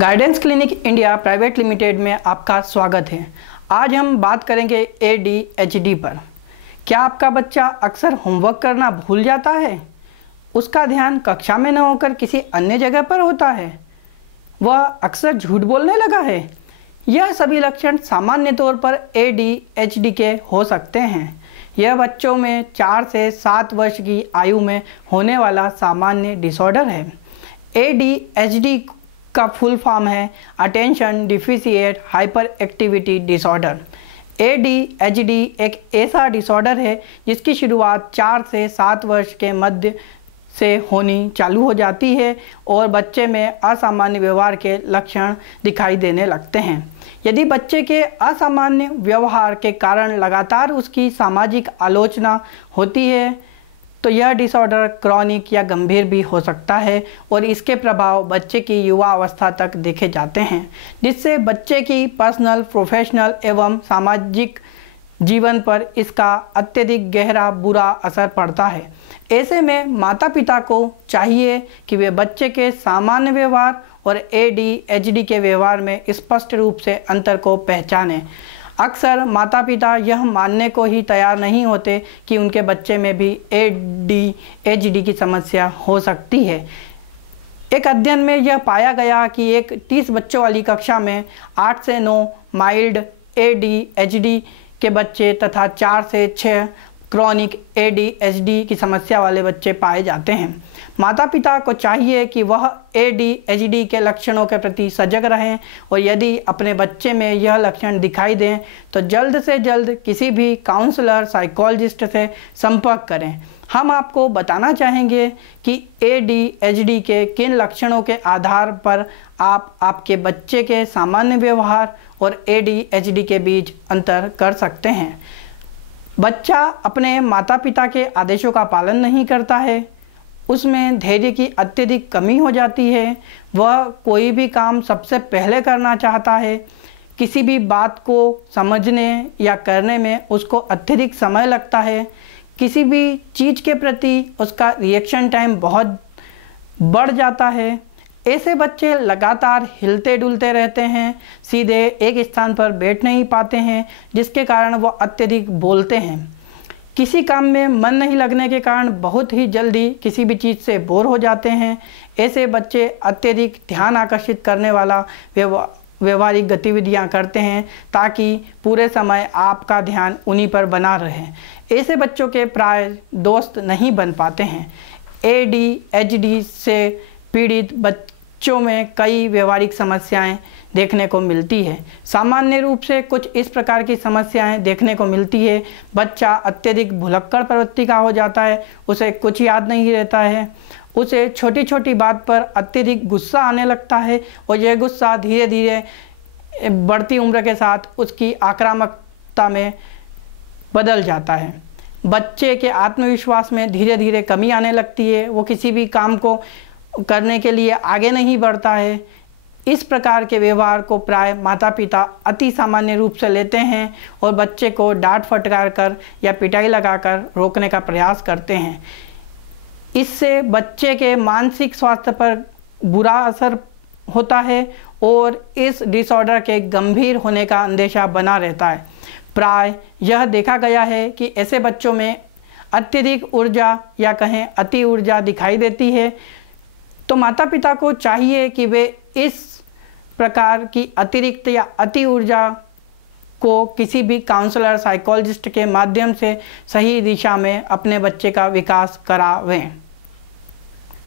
Guidance clinic India private limited में आपका स्वागत है। आज हम बात करेंगे ADHD पर। क्या आपका बच्चा अक्सर होमवर्क करना भूल जाता है? उसका ध्यान कक्षा में न होकर किसी अन्य जगह पर होता है? वह अक्सर झूठ बोलने लगा है? यह सभी लक्षण सामान्य तौर पर ADHD के हो सकते हैं। यह बच्चों में 4 से 7 वर्ष की आयु में होने वाला सामान्य डिसऑर्डर है। ADHD का फुल फॉर्म है attention deficit hyper activity disorder. ADHD एक ऐसा डिसऑर्डर है जिसकी शुरुआत 4 से 7 वर्ष के मध्य से होनी चालू हो जाती है और बच्चे में असामान्य व्यवहार के लक्षण दिखाई देने लगते हैं। यदि बच्चे के असामान्य व्यवहार के कारण लगातार उसकी सामाजिक आलोचना होती है तो यह डिसऑर्डर क्रॉनिक या गंभीर भी हो सकता है और इसके प्रभाव बच्चे की युवा अवस्था तक देखे जाते हैं, जिससे बच्चे की पर्सनल, प्रोफेशनल एवं सामाजिक जीवन पर इसका अत्यधिक गहरा बुरा असर पड़ता है। ऐसे में माता पिता को चाहिए कि वे बच्चे के सामान्य व्यवहार और ADHD के व्यवहार में स्पष्ट रूप से अंतर को पहचानें। अक्सर माता पिता यह मानने को ही तैयार नहीं होते कि उनके बच्चे में भी ADHD की समस्या हो सकती है। एक अध्ययन में यह पाया गया कि एक 30 बच्चों वाली कक्षा में 8 से 9 माइल्ड ADHD के बच्चे तथा 4 से 6 क्रॉनिक ADHD की समस्या वाले बच्चे पाए जाते हैं। माता पिता को चाहिए कि वह ADHD के लक्षणों के प्रति सजग रहें और यदि अपने बच्चे में यह लक्षण दिखाई दें तो जल्द से जल्द किसी भी काउंसलर, साइकोलॉजिस्ट से संपर्क करें। हम आपको बताना चाहेंगे कि ADHD के किन लक्षणों के आधार पर आप आपके बच्चे के सामान्य व्यवहार और ADHD के बीच अंतर कर सकते हैं। बच्चा अपने माता पिता के आदेशों का पालन नहीं करता है, उसमें धैर्य की अत्यधिक कमी हो जाती है, वह कोई भी काम सबसे पहले करना चाहता है, किसी भी बात को समझने या करने में उसको अत्यधिक समय लगता है, किसी भी चीज़ के प्रति उसका रिएक्शन टाइम बहुत बढ़ जाता है। ऐसे बच्चे लगातार हिलते डुलते रहते हैं, सीधे एक स्थान पर बैठ नहीं पाते हैं, जिसके कारण वो अत्यधिक बोलते हैं। किसी काम में मन नहीं लगने के कारण बहुत ही जल्दी किसी भी चीज़ से बोर हो जाते हैं। ऐसे बच्चे अत्यधिक ध्यान आकर्षित करने वाला व्यवहारिक गतिविधियां करते हैं ताकि पूरे समय आपका ध्यान उन्हीं पर बना रहे। ऐसे बच्चों के प्राय दोस्त नहीं बन पाते हैं। ADHD से पीड़ित बच्चों में कई व्यवहारिक समस्याएं देखने को मिलती है। सामान्य रूप से कुछ इस प्रकार की समस्याएं देखने को मिलती है। बच्चा अत्यधिक भुलक्कड़ प्रवृत्ति का हो जाता है, उसे कुछ याद नहीं रहता है, उसे छोटी छोटी बात पर अत्यधिक गुस्सा आने लगता है और यह गुस्सा धीरे धीरे बढ़ती उम्र के साथ उसकी आक्रामकता में बदल जाता है। बच्चे के आत्मविश्वास में धीरे धीरे कमी आने लगती है, वो किसी भी काम को करने के लिए आगे नहीं बढ़ता है। इस प्रकार के व्यवहार को प्राय माता पिता अति सामान्य रूप से लेते हैं और बच्चे को डांट फटकार कर या पिटाई लगाकर रोकने का प्रयास करते हैं। इससे बच्चे के मानसिक स्वास्थ्य पर बुरा असर होता है और इस डिसऑर्डर के गंभीर होने का अंदेशा बना रहता है। प्राय यह देखा गया है कि ऐसे बच्चों में अत्यधिक ऊर्जा या कहें अति ऊर्जा दिखाई देती है, तो माता पिता को चाहिए कि वे इस प्रकार की अतिरिक्त या अति ऊर्जा को किसी भी काउंसलर, साइकोलॉजिस्ट के माध्यम से सही दिशा में अपने बच्चे का विकास करावें।